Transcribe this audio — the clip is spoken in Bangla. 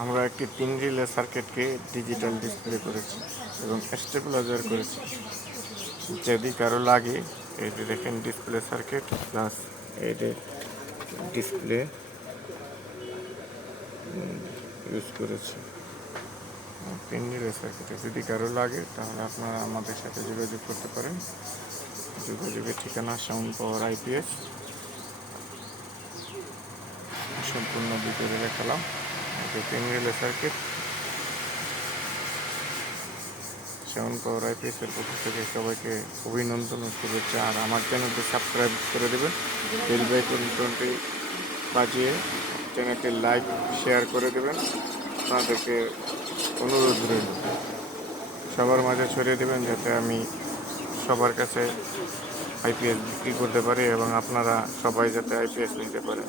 আমরা একটি 3 রিলে সার্কিটকে ডিজিটাল ডিসপ্লে করেছি এবং স্টেবিলাইজার করেছি। যদি কারো লাগে, এই যে দেখেন ডিসপ্লে সার্কিট প্লাস এই যে ডিসপ্লে ইউজ করেছি 3 রিলে সার্কিটে। যদি কারো লাগে তাহলে আপনারা আমাদের সাথে যোগাযোগ করতে পারেন। যোগাযোগের ঠিকানা সাউন্ড পাওয়ার আইপিএস। সম্পূর্ণ ভিতরে দেখালাম। 3 রিলে সার্কিট সাউন্ড পাওয়ার আইপিএসের পক্ষ থেকে সবাইকে অভিনন্দন ও শুভেচ্ছা। আর আমার চ্যানেলটি সাবস্ক্রাইব করে দেবেন, বেল আইকনটি বাজিয়ে চ্যানেলটি লাইক শেয়ার করে দেবেন। আপনাদেরকে অনুরোধ রইল সবার মাঝে ছড়িয়ে দেবেন, যাতে আমি সবার কাছে আইপিএস বিক্রি করতে পারি এবং আপনারা সবাই যাতে আইপিএস নিতে পারেন।